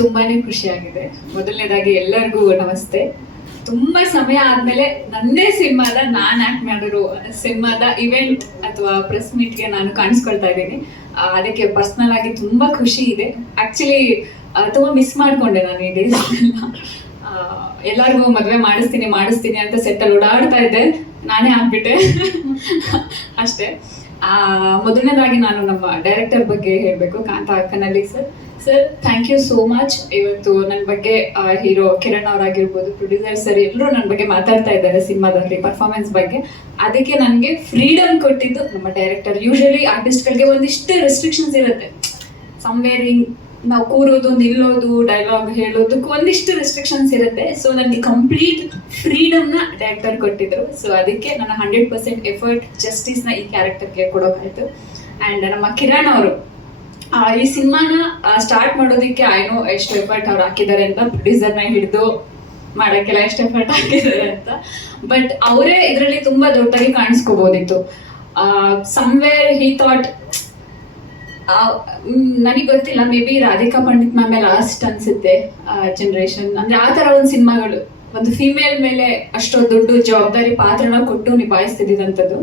ತುಂಬಾನೇ ಖುಷಿಯಾಗಿದೆ. ಮೊದಲನೇದಾಗಿ ಎಲ್ಲರಿಗೂ ನಮಸ್ತೆ. ತುಂಬಾ ಸಮಯ ಆದ್ಮೇಲೆ ನಂದೇ ಸಿನಿಮಾದ ನಾನ್ ಆಕ್ಟ್ ಮಾಡಿರೋ ಸಿನಿಮಾದ ಇವೆಂಟ್ ಅಥವಾ ಪ್ರೆಸ್ ಮೀಟ್ಗೆ ನಾನು ಕಾಣಿಸ್ಕೊಳ್ತಾ ಇದ್ದೀನಿ. ಅದಕ್ಕೆ ಪರ್ಸ್ನಲ್ ಆಗಿ ತುಂಬಾ ಖುಷಿ ಇದೆ. ಆಕ್ಚುಲಿ ತುಂಬಾ ಮಿಸ್ ಮಾಡ್ಕೊಂಡೆ ನಾನು ಈ ಡೇಸ್. ಎಲ್ಲರಿಗೂ ಮದುವೆ ಮಾಡಿಸ್ತೀನಿ ಅಂತ ಸೆಟ್ಟಲ್ಲಿ ಓಡಾಡ್ತಾ ಇದ್ದೆ, ನಾನೇ ಆಗ್ಬಿಟ್ಟೆ ಅಷ್ಟೇ. ಮೊದಲನೇದಾಗಿ ನಾನು ನಮ್ಮ ಡೈರೆಕ್ಟರ್ ಬಗ್ಗೆ ಹೇಳಬೇಕು, Kantha Kannadi sir. Thank you so much. ಇವತ್ತು ನನ್ನ ಬಗ್ಗೆ ಹೀರೋ ಕಿರಣ್ ಅವರಾಗಿರ್ಬೋದು, ಪ್ರೊಡ್ಯೂಸರ್ ಸರ್ ಎಲ್ಲರೂ ನನ್ನ ಬಗ್ಗೆ ಮಾತಾಡ್ತಾ ಇದ್ದಾರೆ ಸಿನಿಮಾದಲ್ಲಿ ಪರ್ಫಾರ್ಮೆನ್ಸ್ ಬಗ್ಗೆ. ಅದಕ್ಕೆ ನನಗೆ ಫ್ರೀಡಮ್ ಕೊಟ್ಟಿದ್ದು ನಮ್ಮ ಡೈರೆಕ್ಟರ್. ಯೂಶಲಿ ಆರ್ಟಿಸ್ಟ್ಗಳಿಗೆ ಒಂದಿಷ್ಟು ರೆಸ್ಟ್ರಿಕ್ಷನ್ಸ್ ಇರುತ್ತೆ, ಸಮ್ವೇರ್ ಹಿಂಗ್ ನಾವು ಕೂರೋದು, ನಿಲ್ಲೋದು, ಡೈಲಾಗ್ ಹೇಳೋದಕ್ಕೆ ಒಂದಿಷ್ಟು ರೆಸ್ಟ್ರಿಕ್ಷನ್ಸ್ ಇರುತ್ತೆ. ಸೊ ನನಗೆ ಕಂಪ್ಲೀಟ್ ಫ್ರೀಡಮ್ನ ಡೈರೆಕ್ಟರ್ ಕೊಟ್ಟಿದ್ರು. ಸೊ ಅದಕ್ಕೆ ನನ್ನ 100% ಎಫರ್ಟ್, ಜಸ್ಟಿಸ್ನ ಈ ಕ್ಯಾರೆಕ್ಟರ್ಗೆ ಕೊಡೋಕಾಯ್ತು. ಆ್ಯಂಡ್ ನಮ್ಮ ಕಿರಣ್ ಅವರು ಈ ಸಿನಿಮಾನ ಸ್ಟಾರ್ಟ್ ಮಾಡೋದಕ್ಕೆ ಐನೋ ಎಷ್ಟು ಎಫರ್ಟ್ ಅವ್ರು ಹಾಕಿದ್ದಾರೆ ಅಂತ, ಪ್ರೊಡ್ಯೂಸರ್ನ ಹಿಡಿದು ಮಾಡೋಕ್ಕೆಲ್ಲ ಎಷ್ಟು ಎಫರ್ಟ್ ಹಾಕಿದ್ದಾರೆ ಅಂತ. ಬಟ್ ಅವರೇ ಇದರಲ್ಲಿ ತುಂಬಾ ದೊಡ್ಡದಾಗಿ ಕಾಣಿಸ್ಕೋಬೋದಿತ್ತು. ಸಮ್ವೇರ್ ಹಿ ಥಾಟ್, ನನಗೆ ಗೊತ್ತಿಲ್ಲ, ಮೇ ಬಿ ರಾಧಿಕಾ ಪಂಡಿತ್ ಮ್ಯಾಮೆ ಲಾಸ್ಟ್ ಅನ್ಸುತ್ತೆ ಜನರೇಷನ್, ಅಂದ್ರೆ ಆ ಥರ ಒಂದು ಸಿನಿಮಾಗಳು ಒಂದು ಫಿಮೇಲ್ ಮೇಲೆ ಅಷ್ಟೊಂದು ದೊಡ್ಡ ಜವಾಬ್ದಾರಿ ಪಾತ್ರನ ಕೊಟ್ಟು ನಿಭಾಯಿಸ್ತಿದ್ದಂಥದ್ದು.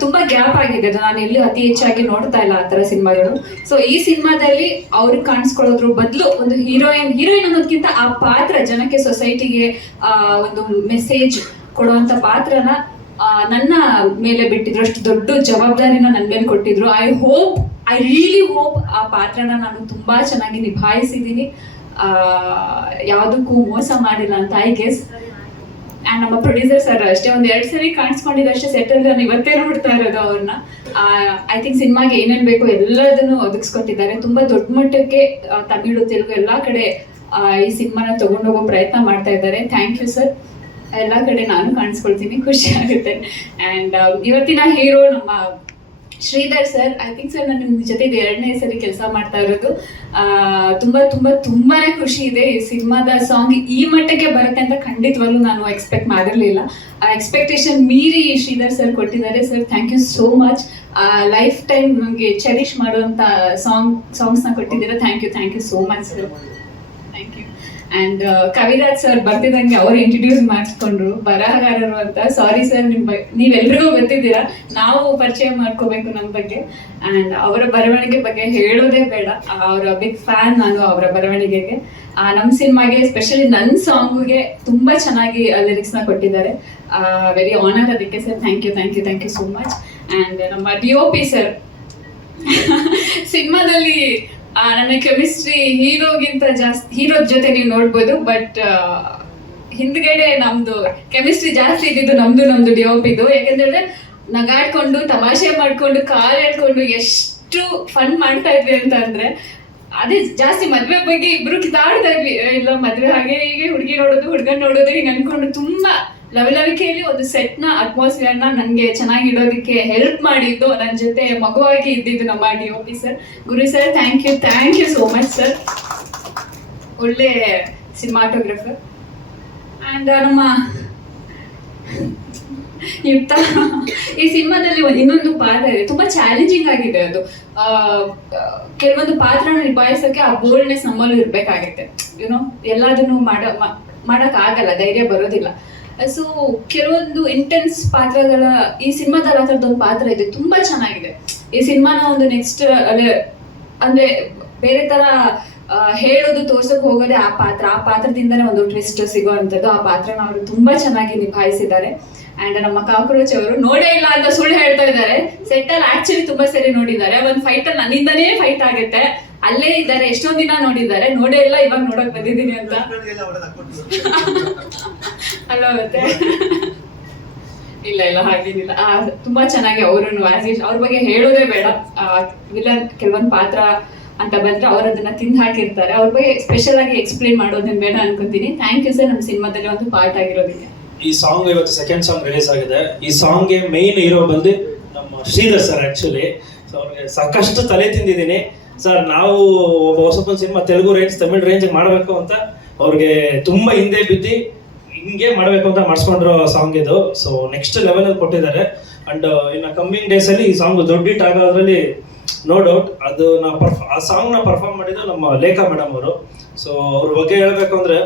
ತುಂಬಾ ಗ್ಯಾಪ್ ಆಗಿದೆ, ಅದು ನಾನು ಎಲ್ಲಿ ಅತಿ ಹೆಚ್ಚಾಗಿ ನೋಡ್ತಾ ಇಲ್ಲ ಆ ಥರ ಸಿನಿಮಾಗಳು. ಸೊ ಈ ಸಿನಿಮಾದಲ್ಲಿ ಅವ್ರಿಗೆ ಕಾಣಿಸ್ಕೊಳ್ಳೋದ್ರ ಬದಲು ಒಂದು ಹೀರೋಯಿನ್ ಅನ್ನೋದಕ್ಕಿಂತ ಆ ಪಾತ್ರ ಜನಕ್ಕೆ, ಸೊಸೈಟಿಗೆ ಒಂದು ಮೆಸೇಜ್ ಕೊಡುವಂತ ಪಾತ್ರನ ನನ್ನ ಮೇಲೆ ಬಿಟ್ಟಿದ್ರು. ಅಷ್ಟು ದೊಡ್ಡ ಜವಾಬ್ದಾರಿನ ನನ್ನ ಮೇಲೆ ಕೊಟ್ಟಿದ್ರು. ಐ ರಿಯಲಿ ಹೋಪ್ ಆ ಪಾತ್ರನ ನಾನು ತುಂಬಾ ಚೆನ್ನಾಗಿ ನಿಭಾಯಿಸಿದ್ದೀನಿ, ಯಾವುದಕ್ಕೂ ಮೋಸ ಮಾಡಿಲ್ಲ ಅಂತ ಐ ಗೆಸ್. ಆ್ಯಂಡ್ ನಮ್ಮ ಪ್ರೊಡ್ಯೂಸರ್ ಸರ್ ಅಷ್ಟೇ, ಒಂದು 2 ಸರಿ ಕಾಣಿಸ್ಕೊಂಡಿದ್ದು ಅಷ್ಟೇ ಸೆಟ್ಟಲ್ಲಿ. ನಾನು ಇವತ್ತೇ ನೋಡ್ತಾ ಇರೋದು ಅವ್ರನ್ನ. ಐ ಥಿಂಕ್ ಸಿನಿಮಾಗೆ ಏನೇನು ಬೇಕು ಎಲ್ಲದನ್ನು ಒದಗಿಸ್ಕೊಟ್ಟಿದ್ದಾರೆ. ತುಂಬಾ ದೊಡ್ಡ ಮಟ್ಟಕ್ಕೆ ತಮಿಳು, ತೆಲುಗು ಎಲ್ಲ ಕಡೆ ಈ ಸಿನಿಮಾನ ತಗೊಂಡೋಗೋ ಪ್ರಯತ್ನ ಮಾಡ್ತಾ ಇದ್ದಾರೆ. Thank you sir. ಎಲ್ಲ ಕಡೆ ನಾನು ಕಾಣಿಸ್ಕೊಳ್ತೀನಿ, ಖುಷಿ ಆಗುತ್ತೆ. ಆ್ಯಂಡ್ ಇವತ್ತಿನ ಹೀರೋ ನಮ್ಮ Sridhar sir. I think sir ನಾನು ನಿಮ್ಮ ಜೊತೆ 2ನೇ ಸರಿ ಕೆಲಸ ಮಾಡ್ತಾ ಇರೋದು. ತುಂಬಾನೇ ಖುಷಿ ಇದೆ. ಈ ಸಿನಿಮಾದ ಸಾಂಗ್ ಈ ಮಟ್ಟಕ್ಕೆ ಬರುತ್ತೆ ಅಂತ ಖಂಡಿತವಾಗ್ಲೂ ನಾನು ಎಕ್ಸ್ಪೆಕ್ಟ್ ಮಾಡಿರಲಿಲ್ಲ. ಆ ಎಕ್ಸ್ಪೆಕ್ಟೇಷನ್ ಮೀರಿ ಶ್ರೀಧರ್ ಸರ್ ಕೊಟ್ಟಿದ್ದಾರೆ. Sir thank you so much. Lifetime ನಮಗೆ ಚೆರಿಶ್ ಮಾಡುವಂಥ ಸಾಂಗ್ಸ್ನ ಕೊಟ್ಟಿದ್ದೀರಾ. Thank you so much sir. Thank you. And Kaviraj sir ಬರ್ತಿದ್ದಂಗೆ ಅವ್ರು ಇಂಟ್ರಡ್ಯೂಸ್ ಮಾಡಿಸ್ಕೊಂಡ್ರು, ಬರಹಗಾರರು ಅಂತ. ಸಾರಿ ಸರ್, ನೀವೆಲ್ರಿಗೂ ಗೊತ್ತಿದ್ದೀರಾ, ನಾವು ಪರಿಚಯ ಮಾಡ್ಕೋಬೇಕು ನಮ್ಮ ಬಗ್ಗೆ. ಆ್ಯಂಡ್ ಅವರ ಬರವಣಿಗೆ ಬಗ್ಗೆ ಹೇಳೋದೇ ಬೇಡ, ಅವರ ಬಿಗ್ ಫ್ಯಾನ್ ನಾನು ಅವರ ಬರವಣಿಗೆಗೆ. ನಮ್ಮ ಸಿನಿಮಾಗೆ, ಎಸ್ಪೆಷಲಿ ನನ್ನ ಸಾಂಗ್ಗೆ ತುಂಬ ಚೆನ್ನಾಗಿ ಲಿರಿಕ್ಸ್ನ ಕೊಟ್ಟಿದ್ದಾರೆ. ವೆರಿ ಆನರ್ ಅದಕ್ಕೆ sir. Thank you so much. And ನಮ್ಮ DOP ಸರ್, ಸಿನಿಮಾದಲ್ಲಿ ನನ್ನ ಕೆಮಿಸ್ಟ್ರಿ ಹೀರೋಗಿಂತ ಜಾಸ್ತಿ, ಹೀರೋದ ಜೊತೆ ನೀವು ನೋಡ್ಬೋದು, ಬಟ್ ಹಿಂದ್ಗಡೆ ನಮ್ದು ಕೆಮಿಸ್ಟ್ರಿ ಜಾಸ್ತಿ ಇದ್ದಿದ್ದು ನಮ್ದು DOPದು. ಯಾಕಂದ್ರೆ ನಗಾಡ್ಕೊಂಡು, ತಮಾಷೆ ಮಾಡ್ಕೊಂಡು, ಕಾಲ್ ಹೇಳ್ಕೊಂಡು ಎಷ್ಟು ಫನ್ ಮಾಡ್ತಾ ಇದ್ವಿ ಅಂತ ಅಂದ್ರೆ, ಅದೇ ಜಾಸ್ತಿ ಮದ್ವೆ ಬಗ್ಗೆ ಇಬ್ರು ಕಿತ್ತಾಡ್ತಾ ಇದ್ವಿ. ಇಲ್ಲ ಮದ್ವೆ ಹಾಗೆ ಹೀಗೆ, ಹುಡುಗಿ ನೋಡೋದು, ಹುಡುಗನ್ ನೋಡೋದು, ಹಿಂಗೆ ಅನ್ಕೊಂಡು ತುಂಬಾ ಲವಲವಿಕೆಯಲ್ಲಿ ಒಂದು ಸೆಟ್ನ ಅಟ್ಮಾಸ್ಫಿಯರ್ನ ನನಗೆ ಚೆನ್ನಾಗಿ ಇಡೋದಕ್ಕೆ ಹೆಲ್ಪ್ ಮಾಡಿದ್ದು, ನನ್ನ ಜೊತೆ ಮಗುವಾಗಿ ಇದ್ದಿದ್ದು ನಮ್ಮ DOP sir. Guru sir, thank you so much sir. ಒಳ್ಳೆ ಸಿನಿಮಾಟೋಗ್ರಫರ್. ಆ್ಯಂಡ್ ನಮ್ಮ ಯುಕ್ತ, ಈ ಸಿನಿಮಾದಲ್ಲಿ ಇನ್ನೊಂದು ಪಾತ್ರ ಇದೆ, ತುಂಬಾ ಚಾಲೆಂಜಿಂಗ್ ಆಗಿದೆ ಅದು. ಕೆಲವೊಂದು ಪಾತ್ರನ ನಿಭಾಯಿಸೋಕೆ ಆ ಬೋಲ್ಡ್ನೆಸ್ ನಮ್ಮಲ್ಲೂ ಇರ್ಬೇಕಾಗತ್ತೆ. ಎಲ್ಲದನ್ನು ಮಾಡೋಕ್ಕಾಗಲ್ಲ, ಧೈರ್ಯ ಬರೋದಿಲ್ಲ. ಸೊ ಕೆಲವೊಂದು ಇಂಟೆನ್ಸ್ ಪಾತ್ರಗಳ ಈ ಸಿನಿಮಾದಲ್ಲಿ ಆ ಥರದೊಂದು ಪಾತ್ರ ಇದೆ, ತುಂಬಾ ಚೆನ್ನಾಗಿದೆ. ಈ ಸಿನಿಮಾನ ಒಂದು ನೆಕ್ಸ್ಟ್ ಅಂದ್ರೆ ಬೇರೆ ತರ ಹೇಳೋದು, ತೋರ್ಸೋಕೆ ಹೋಗೋದೇ ಆ ಪಾತ್ರದಿಂದನೇ ಒಂದು ಟ್ವಿಸ್ಟ್ ಸಿಗೋವಂಥದ್ದು. ಆ ಪಾತ್ರನ ಅವರು ತುಂಬಾ ಚೆನ್ನಾಗಿ ನಿಭಾಯಿಸಿದ್ದಾರೆ. ಆ್ಯಂಡ್ ನಮ್ಮ ಕಾಕ್ರೋಚ್ ಅವರು ನೋಡೇ ಇಲ್ಲ ಅಂತ ಸುಳ್ಳು ಹೇಳ್ತಾ ಇದ್ದಾರೆ. ಸೆಟ್ಟಲ್ಲಿ ಆಕ್ಚುಲಿ ತುಂಬಾ ಸರಿ ನೋಡಿದ್ದಾರೆ. ಒಂದು ಫೈಟಲ್ಲಿ ನನ್ನಿಂದನೇ ಫೈಟ್ ಆಗುತ್ತೆ, ಅಲ್ಲೇ ಇದ್ದಾರೆ, ಎಷ್ಟೊಂದು ದಿನ ನೋಡಿದ್ದಾರೆ, ನೋಡೇ ಇಲ್ಲ, ಇವಾಗ ನೋಡಕ್ ಬಂದಿದ್ದೀನಿ ಅಂತ ಅಲ್ಲ ಮತ್ತೆ. ಇಲ್ಲ ಹಾಗೇನಿಲ್ಲ, ತುಂಬಾ ಚೆನ್ನಾಗಿ ಅವರನ್ನು ಅವ್ರ ಬಗ್ಗೆ ಹೇಳೋದೇ ಬೇಡ. ವಿಲನ್ ಕೆಲವೊಂದು ಪಾತ್ರ ಅಂತ ಬಂದ್ರೆ ಅವ್ರು ಅದನ್ನ ತಿಂದು ಹಾಕಿರ್ತಾರೆ, ಅವ್ರ ಬಗ್ಗೆ ಸ್ಪೆಷಲ್ ಆಗಿ ಎಕ್ಸ್ಪ್ಲೇನ್ ಮಾಡೋದನ್ನ ಬೇಡ ಅನ್ಕೊಂತೀನಿ. ಥ್ಯಾಂಕ್ ಯು ಸರ್, ನಮ್ಮ ಸಿನಿಮಾದಲ್ಲಿ ಒಂದು ಪಾರ್ಟ್ ಆಗಿರೋದಕ್ಕೆ. ಈ ಸಾಂಗ್ ಇವತ್ತು ಸೆಕೆಂಡ್ ಸಾಂಗ್ ರಿಲೀಸ್ ಆಗಿದೆ. ಈ ಸಾಂಗ್ಗೆ ಮೇನ್ ಹೀರೋ ಬಂದು ನಮ್ಮ ಶ್ರೀಧರ್ ಸರ್. ಆಕ್ಚುಲಿ ಅವ್ರಿಗೆ ಸಾಕಷ್ಟು ತಲೆ ತಿಂದಿದ್ದೀನಿ ಸರ್. ನಾವು ಒಬ್ಬ ಹೊಸಪೊಂದು cinema Telugu range, Tamil range ಮಾಡಬೇಕು ಅಂತ ಅವ್ರಿಗೆ ತುಂಬಾ ಹಿಂದೆ ಬಿದ್ದು ಹಿಂಗೆ ಮಾಡಬೇಕು ಅಂತ ಮಾಡಿಸ್ಕೊಂಡಿರೋ ಸಾಂಗ್ ಇದು. ಸೊ ನೆಕ್ಸ್ಟ್ ಲೆವೆಲ್ ಅಲ್ಲಿ ಕೊಟ್ಟಿದ್ದಾರೆ. ಅಂಡ್ ಇನ್ನು ಕಮ್ಮಿಂಗ್ ಡೇಸ್ ಅಲ್ಲಿ ಈ ಸಾಂಗ್ ದೊಡ್ಡ ಹಿಟ್ ಆಗೋದ್ರಲ್ಲಿ ನೋ ಡೌಟ್ ಅದು ಆ ಸಾಂಗ್ನ ಪರ್ಫಾರ್ಮ್ ಮಾಡಿದ್ದು ನಮ್ಮ ಲೇಖಾ ಮೇಡಮ್ ಅವರು. ಸೊ ಅವ್ರ ಬಗ್ಗೆ ಹೇಳ್ಬೇಕು ಅಂದ್ರೆ,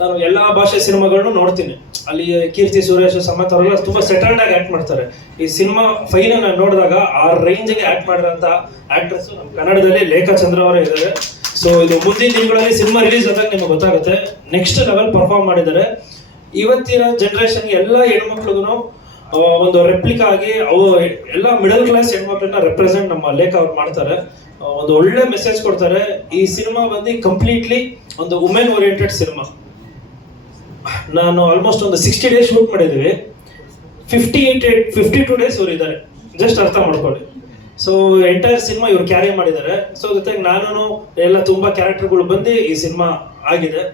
ನಾನು ಎಲ್ಲಾ ಭಾಷೆ ಸಿನಿಮಾಗಳನ್ನು ನೋಡ್ತೀನಿ. ಅಲ್ಲಿ ಕೀರ್ತಿ ಸುರೇಶ್ ಸಮಂತ್ ಅವರೆಲ್ಲ ತುಂಬಾ ಸೆಟಲ್ಡ್ ಆಗಿ ಆಕ್ಟ್ ಮಾಡ್ತಾರೆ. ಈ ಸಿನಿಮಾ ಫೈನ ನಾನು ನೋಡಿದಾಗ ಆ ರೇಂಜ್ಗೆ ಆಕ್ಟ್ ಮಾಡಿರೋಂಥ ಆಕ್ಟ್ರೆಸ್ ನಮ್ಮ ಕನ್ನಡದಲ್ಲಿ ಲೇಖಾ ಚಂದ್ರ ಅವರೇ ಇದ್ದಾರೆ. ಸೊ ಇದು ಮುಂದಿನ ದಿನಗಳಲ್ಲಿ ಸಿನಿಮಾ ರಿಲೀಸ್ ಆದಾಗ ನಿಮಗೆ ಗೊತ್ತಾಗುತ್ತೆ, ನೆಕ್ಸ್ಟ್ ಲೆವೆಲ್ ಪರ್ಫಾರ್ಮ್ ಮಾಡಿದ್ದಾರೆ. ಇವತ್ತಿನ ಜನರೇಷನ್ಗೆ ಎಲ್ಲ ಹೆಣ್ಮಕ್ಳಿಗೂ ಒಂದು ರೆಪ್ಲಿಕಾ ಆಗಿ ಅವು ಎಲ್ಲ ಮಿಡಲ್ ಕ್ಲಾಸ್ ಹೆಣ್ಮಕ್ಳನ್ನ ರೆಪ್ರೆಸೆಂಟ್ ನಮ್ಮ ಲೇಖ ಅವ್ರು ಮಾಡ್ತಾರೆ. ಒಂದು ಒಳ್ಳೆ ಮೆಸೇಜ್ ಕೊಡ್ತಾರೆ. ಈ ಸಿನಿಮಾ ಬಂದು ಕಂಪ್ಲೀಟ್ಲಿ ಒಂದು ವುಮೆನ್ ಓರಿಯೆಂಟೆಡ್ ಸಿನಿಮಾ. ನಾನು ಆಲ್ಮೋಸ್ಟ್ ಒಂದು 60 ಡೇಸ್ ಶೂಟ್ ಮಾಡಿದ್ದೀವಿ. 52 ಡೇಸ್ ಇವ್ರು ಇದ್ದಾರೆ, ಜಸ್ಟ್ ಅರ್ಥ ಮಾಡ್ಕೊಳ್ಳಿ. ಸೊ ಎಂಟೈರ್ ಸಿನಿಮಾ ಇವ್ರು ಕ್ಯಾರಿ ಮಾಡಿದ್ದಾರೆ. ಸೊ ಜೊತೆಗೆ ನಾನು ಎಲ್ಲ ತುಂಬಾ ಕ್ಯಾರೆಕ್ಟರ್ಗಳು ಬಂದು ಈ ಸಿನಿಮಾ ಆಗಿದೆ.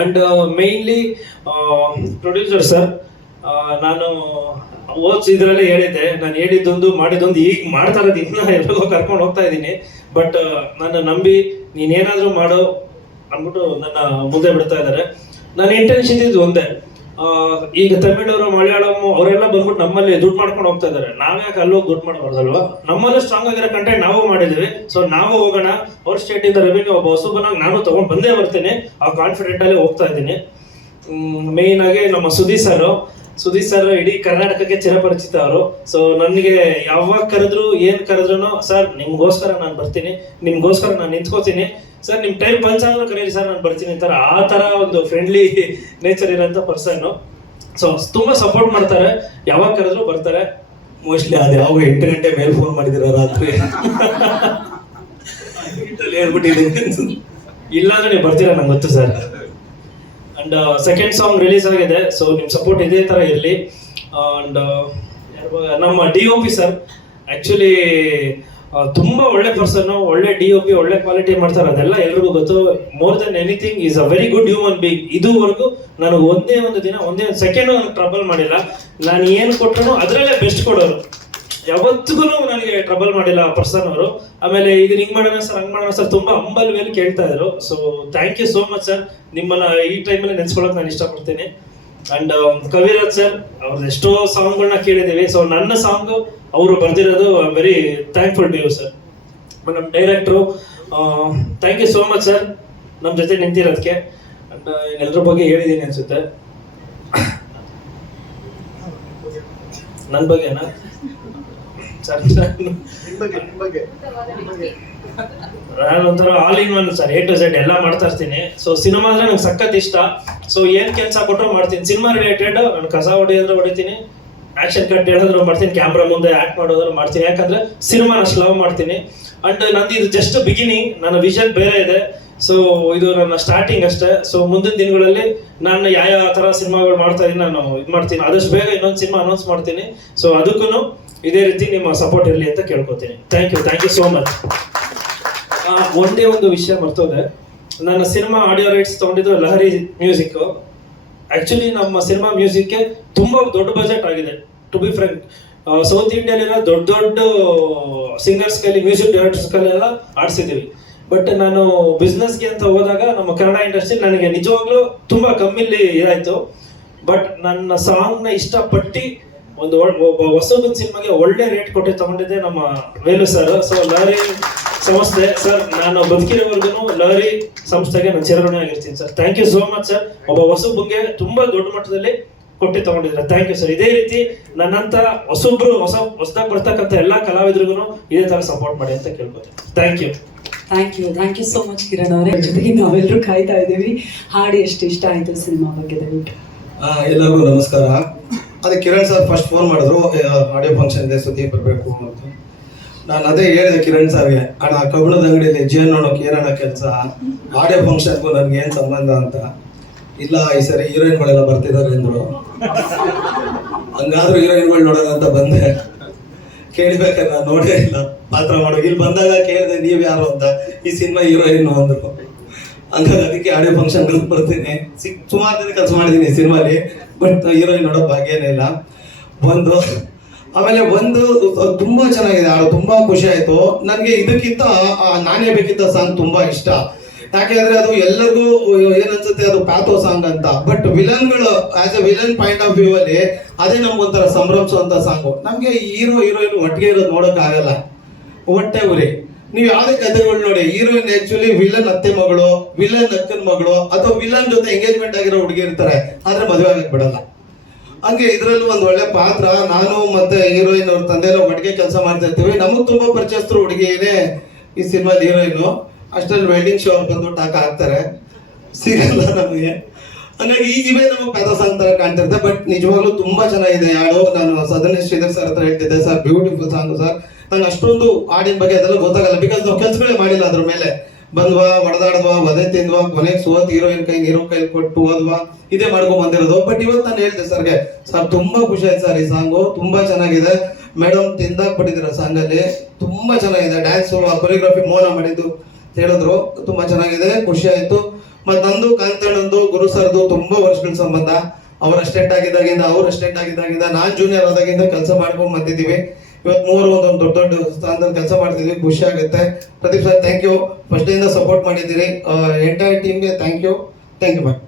ಅಂಡ್ ಮೇನ್ಲಿ ಪ್ರೊಡ್ಯೂಸರ್ ಸರ್, ನಾನು ಇದರಲ್ಲಿ ಹೇಳಿದ್ದೆ, ನಾನು ಹೇಳಿದ್ದೊಂದು ಮಾಡಿದ್ದೊಂದು, ಈಗ ಮಾಡ್ತಾ ಇರೋದು ಇನ್ನ ಎಲ್ರಿಗೂ ಕರ್ಕೊಂಡು ಹೋಗ್ತಾ ಇದ್ದೀನಿ. ಬಟ್ ನನ್ನ ನಂಬಿ ನೀನೇನಾದ್ರೂ ಮಾಡೋ ಅಂದ್ಬಿಟ್ಟು ನನ್ನ ಮುಂದೆ ಬಿಡ್ತಾ ಇದ್ದಾರೆ. ನನ್ನ ಇಂಟೆನ್ಷನ್ ಇದು ಒಂದೇ, ಈಗ ತಮಿಳವರು ಮಲಯಾಳಂ ಅವರೆಲ್ಲ ಬಂದ್ಬಿಟ್ಟು ನಮ್ಮಲ್ಲಿ ದುಡ್ಡು ಮಾಡ್ಕೊಂಡು ಹೋಗ್ತಾ ಇದ್ದಾರೆ. ನಾವ್ಯಾಕೆ ಅಲ್ಲೋಗಿ ದುಡ್ಡು ಮಾಡಬಾರ್ದಲ್ವಾ? ನಮ್ಮಲ್ಲಿ ಸ್ಟ್ರಾಂಗ್ ಆಗಿರೋ ಕಂಟೆಂಟ್ ನಾವು ಮಾಡಿದ್ವಿ. ಸೊ ನಾವು ಹೋಗೋಣ, ಅವ್ರ ಸ್ಟೇಟ್ ಇಂದ ರೆವಿನ್ಯೂ ಒಬ್ಬ ಹೊಸಬನಾಗಿ ನಾನು ತಗೊಂಡ್ ಬಂದೇ ಬರ್ತೀನಿ, ಆ ಕಾನ್ಫಿಡೆಂಟ್ ಅಲ್ಲಿ ಹೋಗ್ತಾ ಇದ್ದೀನಿ. ಮೇನ್ ಆಗಿ ನಮ್ಮ ಸುದೀಪ್ ಸರ್ ಇಡೀ ಕರ್ನಾಟಕಕ್ಕೆ ಚಿರಪರಿಚಿತ ಅವರು. ಸೊ ನನಗೆ ಯಾವಾಗ ಕರೆದ್ರು ಏನ್ ಕರೆದ್ರು, ಸರ್ ನಿಮ್ಗೋಸ್ಕರ ನಾನು ಬರ್ತೀನಿ, ನಿಮ್ಗೋಸ್ಕರ ನಾನು ನಿಂತ್ಕೋತೀನಿ, ಸರ್ ನಿಮ್ ಟೈಮ್ ಪಂಚಾಂಗ ಕರೀರಿ ಸರ್ ನಾನು ಬರ್ತೀನಿ ಅಂತಾರೆ. ಆ ತರ ಒಂದು ಫ್ರೆಂಡ್ಲಿ ನೇಚರ್ ಇರೋಂಥ ಪರ್ಸನ್. ಸೊ ತುಂಬಾ ಸಪೋರ್ಟ್ ಮಾಡ್ತಾರೆ, ಯಾವಾಗ ಕರೆದ್ರು ಬರ್ತಾರೆ. ಮೋಸ್ಟ್ಲಿ ಅದು ಯಾವ 8 ಗಂಟೆ ಮೇಲೆ ಫೋನ್ ಮಾಡಿದಿರ ರಾತ್ರಿ ಹೇಳ್ಬಿಟ್ಟಿದ್ದೀನಿ. ಇಲ್ಲಾಂದ್ರೆ ನೀವು ಬರ್ತೀರಾ ನಂಗೆ ಗೊತ್ತು sir. And second song release ಆಗಿದೆ. ಸೊ ನಿಮ್ ಸಪೋರ್ಟ್ ಇದೇ ತರ ಇರಲಿ. ಅಂಡ್ ನಮ್ಮ DOP ಸರ್ ಆಕ್ಚುಲಿ ತುಂಬಾ ಒಳ್ಳೆ ಪರ್ಸನ್, ಒಳ್ಳೆ DOP, ಒಳ್ಳೆ ಕ್ವಾಲಿಟಿ ಮಾಡ್ತಾರೆ, ಅದೆಲ್ಲ ಎಲ್ರಿಗೂ ಗೊತ್ತು. More than anything is a very good human being. ಇದುವರೆಗೂ ನನಗೆ ಒಂದೇ ಒಂದು ಸೆಕೆಂಡ್ ನನಗೆ ಟ್ರಬಲ್ ಮಾಡಿಲ್ಲ. ನಾನು ಏನು ಕೊಟ್ಟರು ಅದರಲ್ಲೇ ಬೆಸ್ಟ್ ಕೊಡೋರು, ಯಾವತ್ತಿಗೂ ನನಗೆ ಟ್ರಬಲ್ ಮಾಡಿಲ್ಲ ಪರ್ಸನ್ ಅವರು. ಆಮೇಲೆ ಇದು ಹಿಂಗ್ ಮಾಡೋಣ ಸರ್, ಹಂಗ್ ಮಾಡೋಣ ಸರ್, ತುಂಬಾ ಹಂಬಲ್ ವೇಲ್ ಕೇಳ್ತಾ ಇದ್ರು. So thank you so much sir, ನಿಮ್ಮನ್ನ ಈ ಟೈಮಲ್ಲಿ ನೆನ್ಸ್ಕೊಳಕ್ ನಾನು ಇಷ್ಟಪಡ್ತೀನಿ. ಅಂಡ್ ಕವಿರಾಜ್ ಸರ್, ಅವ್ರದ್ದು ಎಷ್ಟೋ ಸಾಂಗ್ಗಳನ್ನ ಕೇಳಿದೀವಿ. ಸೊ ನನ್ನ ಸಾಂಗ್ ಅವರು ಬರ್ದಿರೋದು, I am very thankful to you sir. ನಮ್ಮ ಡೈರೆಕ್ಟ್ರು, thank you so much sir ನಮ್ಮ ಜೊತೆ ನಿಂತಿರೋದಕ್ಕೆ. ಅಂಡ್ ಎಲ್ಲರ ಬಗ್ಗೆ ಹೇಳಿದ್ದೀನಿ ಅನ್ಸುತ್ತೆ. ನನ್ನ ಬಗ್ಗೆನಾ ಸರ್? ನಾನು ಒಂಥರ all in one sir, A to Z ಎಲ್ಲ ಮಾಡ್ತಾ ಇರ್ತೀನಿ. ಸೊ ಸಿನಿಮಾ ಅಂದ್ರೆ ನಂಗೆ ಸಖತ್ ಇಷ್ಟ. ಸೊ ಏನ್ ಕೆಲಸ ಕೊಟ್ಟರು ಮಾಡ್ತೀನಿ. ಸಿನಿಮಾ ರಿಲೇಟೆಡ್ ನಾನು ಕಸ ಹೊಡೆಯೋದ್ರೆ ಹೊಡಿತೀನಿ, ಆಕ್ಷನ್ ಕಟ್ ಹೇಳಿದ್ರು ಮಾಡ್ತೀನಿ, ಕ್ಯಾಮ್ರಾ ಮುಂದೆ ಆಕ್ಟ್ ಮಾಡೋದ್ರು ಮಾಡ್ತೀನಿ. ಯಾಕಂದ್ರೆ ಸಿನಿಮಾನ ಅಷ್ಟು ಲವ್ ಮಾಡ್ತೀನಿ. ಅಂಡ್ ನಂದು ಇದು ಜಸ್ಟ್ ಬಿಗಿನಿಂಗ್, ನನ್ನ ವಿಷನ್ ಬೇರೆ ಇದೆ. ಸೊ ಇದು ನನ್ನ ಸ್ಟಾರ್ಟಿಂಗ್ ಅಷ್ಟೇ. ಸೊ ಮುಂದಿನ ದಿನಗಳಲ್ಲಿ ನಾನು ಯಾವ ತರ ಸಿನಿಮಾಗಳು ಮಾಡ್ತಾ ಇದೀನಿ, ನಾನು ಇದು ಮಾಡ್ತೀನಿ. ಆದಷ್ಟು ಬೇಗ ಇನ್ನೊಂದು ಸಿನಿಮಾ ಅನೌನ್ಸ್ ಮಾಡ್ತೀನಿ. ಸೊ ಅದಕ್ಕೂ ಇದೇ ರೀತಿ ನಿಮ್ಮ ಸಪೋರ್ಟ್ ಇರಲಿ ಅಂತ ಕೇಳ್ಕೊತೀನಿ. Thank you so much. ಒಂದೇ ಒಂದು ವಿಷಯ ಮರ್ತೋದೆ, ನನ್ನ ಸಿನಿಮಾ ಆಡಿಯೋ ರೈಟ್ಸ್ ತಗೊಂಡಿದ್ದು ಲಹರಿ ಮ್ಯೂಸಿಕ್. ಆಕ್ಚುಲಿ ನಮ್ಮ ಸಿನಿಮಾ ಮ್ಯೂಸಿಕ್ಗೆ ತುಂಬಾ ದೊಡ್ಡ ಬಜೆಟ್ ಆಗಿದೆ. ಟು ಬಿ ಫ್ರಾಂಕ್, ಸೌತ್ ಇಂಡಿಯಾಲಿರೋ ದೊಡ್ಡ ಸಿಂಗರ್ಸ್ ಕೈಲಿ, ಮ್ಯೂಸಿಕ್ ಡೈರೆಕ್ಟರ್ಸ್ ಕೈಲೆಲ್ಲ ಆಡಿಸಿದ್ದೀವಿ. ಬಟ್ ನಾನು ಬಿಸ್ನೆಸ್ಗೆ ಅಂತ ಹೋದಾಗ ನಮ್ಮ ಕನ್ನಡ ಇಂಡಸ್ಟ್ರಿ ನನಗೆ ನಿಜವಾಗ್ಲೂ ತುಂಬಾ ಕಮ್ಮಿಲಿ ಇದಾಯ್ತು. ಬಟ್ ನನ್ನ ಸಾಂಗ್ನ ಇಷ್ಟಪಟ್ಟು ಒಂದು ಒಬ್ಬ ಹೊಸಬನ್ ಸಿನಿಮಾಗೆ ಒಳ್ಳೆ ರೇಟ್ ಕೊಟ್ಟು ತಗೊಂಡಿದ್ದೆ ನಮ್ಮ ವೇಲು ಸರ್. ಸೊ ಲಹರಿ ಸಂಸ್ಥೆ ಸರ್, ನಾನು ಬದುಕಿರೋವರೆಗೂ ಲಹರಿ ಸಂಸ್ಥೆಗೆ ನಾನು ಚಿರಋಣಿ ಆಗಿರ್ತೀನಿ ಸರ್. Thank you so much sir. ಒಬ್ಬ ಹೊಸಬಂಗೆ ತುಂಬಾ ದೊಡ್ಡ ಮಟ್ಟದಲ್ಲಿ ಕೊಟ್ಟು ತಗೊಂಡಿದ್ದಾರೆ. Thank you sir. ಇದೇ ರೀತಿ ನನ್ನಂತ ಹೊಸದಾಗಿ ಬರ್ತಕ್ಕಂಥ ಎಲ್ಲಾ ಕಲಾವಿದರಿಗೂ ಇದೇ ತರ ಸಪೋರ್ಟ್ ಮಾಡಿ ಅಂತ ಕೇಳ್ಕೊತೀನಿ. Thank you so much Kiran ಅವರೇ. ಜೊತೆಗೆ ನಾವೆಲ್ಲರೂ ಕಾಯ್ತಾ ಇದ್ದೀವಿ. ಹಾಡು ಎಷ್ಟು ಇಷ್ಟ ಆಯ್ತು ಸಿನಿಮಾ ಬಗ್ಗೆ ದಯವಿಟ್ಟು. ಎಲ್ಲರಿಗೂ ನಮಸ್ಕಾರ. ಅದೇ ಕಿರಣ್ ಸರ್ ಫಸ್ಟ್ ಫೋನ್ ಮಾಡಿದ್ರು, ಆಡಿಯೋ ಫಂಕ್ಷನ್ ಇದೆ ಸುದೀಪ್ ಬರಬೇಕು ಅಂತ. ನಾನು ಅದೇ ಹೇಳಿದೆ ಕಿರಣ್ ಸರ್ಗೆ, ಅಣ್ಣ ಕಬ್ಬಣದ ಅಂಗಡಿಯಲ್ಲಿ ಜೇನ್ ನೋಡೋಕೆ ಏನಣ್ಣ ಕೆಲಸ, ಆಡಿಯೋ ಫಂಕ್ಷನ್ಗೂ ನನ್ಗೆ ಏನ್ ಸಂಬಂಧ ಅಂತ. ಇಲ್ಲ ಈ ಸರಿ ಹೀರೋಯಿನ್ಗಳೆಲ್ಲ ಬರ್ತಿದ್ದಾರೆ ಅಂದ್ರು. ಹಂಗಾದ್ರೂ ಹೀರೋಯಿನ್ಗಳು ನೋಡೋದಂತ ಬಂದೆ. ಕೇಳ್ಬೇಕಾದ್ರೆ ನಾನು ನೋಡೇ ಇಲ್ಲ ಪಾತ್ರ ಮಾಡೋಕೆ. ಇಲ್ಲಿ ಬಂದಾಗ ಕೇಳಿದೆ ನೀವ್ ಯಾರು ಅಂತ, ಈ ಸಿನಿಮಾ ಹೀರೋಯಿನ್ ಅಂದ್ರು. ಹಂಗಾಗಿ ಅದಕ್ಕೆ ಆಡಿಯೋ ಫಂಕ್ಷನ್ ಬರ್ತೀನಿ. ಸುಮಾರು ದಿನ ಕೆಲಸ ಮಾಡಿದ್ದೀನಿ ಸಿನಿಮಾಲಿ, ಬಟ್ ಹೀರೋಯಿನ್ ನೋಡೋ ಭಾಗ್ಯನೇ ಇಲ್ಲ. ಆಮೇಲೆ ತುಂಬಾ ಚೆನ್ನಾಗಿದೆ ಹಾಡು, ತುಂಬಾ ಖುಷಿ ಆಯ್ತು ನನಗೆ. ಇದಕ್ಕಿಂತ ನಾನೇ ಬೇಕಿದ್ದ ಸಾಂಗ್ ತುಂಬಾ ಇಷ್ಟ. ಯಾಕೆಂದ್ರೆ ಅದು ಎಲ್ಲರಿಗೂ ಏನನ್ಸುತ್ತೆ, ಅದು ಪ್ಯಾಥೋ ಸಾಂಗ್ ಅಂತ. ಬಟ್ ವಿಲನ್ಗಳು as a villain point of view ಅಲ್ಲಿ ಅದೇ ನಮ್ಗೊಂಥರ ಸಂಭ್ರಮಿಸುವಂತ ಸಾಂಗು. ನಮ್ಗೆ ಹೀರೋ ಹೀರೋಯಿನ್ ಒಟ್ಟಿಗೆ ಇರೋದು ನೋಡಕ್ ಆಗಲ್ಲ. ಹೊಟ್ಟೆ ಉರಿ. ನೀವು ಯಾವ್ದೇ ಕಥೆಗಳು ನೋಡಿ, ಹೀರೋಯಿನ್ ಆಕ್ಚುಲಿ ವಿಲನ್ ಅತ್ತೆ ಮಗಳು, ವಿಲನ್ ಅಕ್ಕನ ಮಗಳು, ಅಥವಾ ವಿಲನ್ ಜೊತೆ ಎಂಗೇಜ್ಮೆಂಟ್ ಆಗಿರೋ ಹುಡುಗಿ ಇರ್ತಾರೆ, ಆದ್ರೆ ಮದುವೆ ಆಗಕ್ ಬಿಡಲ್ಲ. ಹಂಗೆ ಇದ್ರಲ್ಲೂ ಒಂದ್ ಒಳ್ಳೆ ಪಾತ್ರ. ನಾನು ಮತ್ತೆ ಹೀರೋಯಿನ್ ಅವ್ರ ತಂದೆ ಒಟ್ಟಿಗೆ ಕೆಲಸ ಮಾಡ್ತಾ ಇರ್ತೀವಿ. ನಮಗ್ ತುಂಬಾ ಪರಿಚಯಸ್ಥರು ಹುಡುಗಿನೇ ಈ ಸಿನಿಮಾದ ಹೀರೋಯಿನ್. ಅಷ್ಟ್ರಲ್ಲಿ ವೆಡ್ಡಿಂಗ್ ಶೋ ಬಂದು ಟಾಕ ಹಾಕ್ತಾರೆ, ಸಿಗಲ್ಲ ನಮಗೆ. ಹಂಗಾಗಿ ಇವೇ ನಮಗೆ ಪ್ಯಾಥೋಸ್ ಅಂತ ಕಾಣ್ತಿರುತ್ತೆ. ಬಟ್ ನಿಜವಾಗ್ಲೂ ತುಂಬಾ ಚೆನ್ನಾಗಿದೆ ಹಾಡು. ನಾನು ಸದನ್ಯ ಶ್ರೀಧರ್ ಸರ್ ಹತ್ರ ಹೇಳ್ತಿದ್ದೆ, ಸರ್ ಬ್ಯೂಟಿಫುಲ್ ಸಾಂಗ್ ಸರ್. ನಂಗೆ ಅಷ್ಟೊಂದು ಹಾಡಿನ ಬಗ್ಗೆ ಅದೆಲ್ಲ ಗೊತ್ತಾಗಲ್ಲ, ಬಿಕಾಸ್ ನಾವು ಕೆಲಸಗಳೇ ಮಾಡಿಲ್ಲ ಅದ್ರ ಮೇಲೆ. ಬಂದ್ವಾ, ಹೊಡೆದಾಡ್ವಾ, ವಧೆ ತಿಂದ್ವಾ, ಕೊನೆಗೆ ಸೋತ್ ಹೀರೋಯಿನ್ ಹೀರೋ ಕೈ ಕೊಟ್ಟು ಹೋದ್ವಾ, ಇದೇ ಮಾಡ್ಕೊಂಡ್ ಬಂದಿರೋದು. ಬಟ್ ಇವತ್ತು ನಾನು ಹೇಳ್ದೆ ಸರ್ಗೆ, ಸರ್ ತುಂಬಾ ಖುಷಿ ಆಯ್ತು ಸರ್, ಈ ಸಾಂಗು ತುಂಬಾ ಚೆನ್ನಾಗಿದೆ. ಮೇಡಮ್ ತಿಂದಾಕ್ಬಿಟ್ಟಿದ್ದೀರ ಸಾಂಗ್ ಅಲ್ಲಿ, ತುಂಬಾ ಚೆನ್ನಾಗಿದೆ. ಡ್ಯಾನ್ಸ್ ಕೊರಿಯೋಗ್ರಫಿ ಮೋನ ಮಾಡಿದ್ದು ಹೇಳಿದ್ರು, ತುಂಬಾ ಚೆನ್ನಾಗಿದೆ, ಖುಷಿ ಆಯ್ತು. ಮತ್ ನಂದು ಕಾಂತಣ್ಣಂದು ಗುರು ಸರ್ದು ತುಂಬಾ ವರ್ಷಗಳ ಸಂಬಂಧ. ಅವ್ರ ಅಸ್ಟೆಂಟ್ ಆಗಿದ್ದಾಗಿಂದ, ಅವ್ರ ಅಸ್ಟೆಂಟ್ ಆಗಿದ್ದಾಗಿಂದ, ನಾನ್ ಜೂನಿಯರ್ ಆದಾಗಿಂದ ಕೆಲಸ ಮಾಡ್ಕೊಂಡ್ ಬಂದಿದ್ದೀವಿ. ಇವತ್ತು ಮೂರು ಒಂದೊಂದು ದೊಡ್ಡ ದೊಡ್ಡ ಸ್ಥಾನದಲ್ಲಿ ಕೆಲಸ ಮಾಡ್ತಿದ್ವಿ, ಖುಷಿ ಆಗುತ್ತೆ. Pradeep sir thank you, first ಇಂದ ಸಪೋರ್ಟ್ ಮಾಡಿದ್ದೀರಿ. ಎಂಟೈರ್ ಟೀಮ್ಗೆ ಥ್ಯಾಂಕ್ ಯು ಬಾಯ್.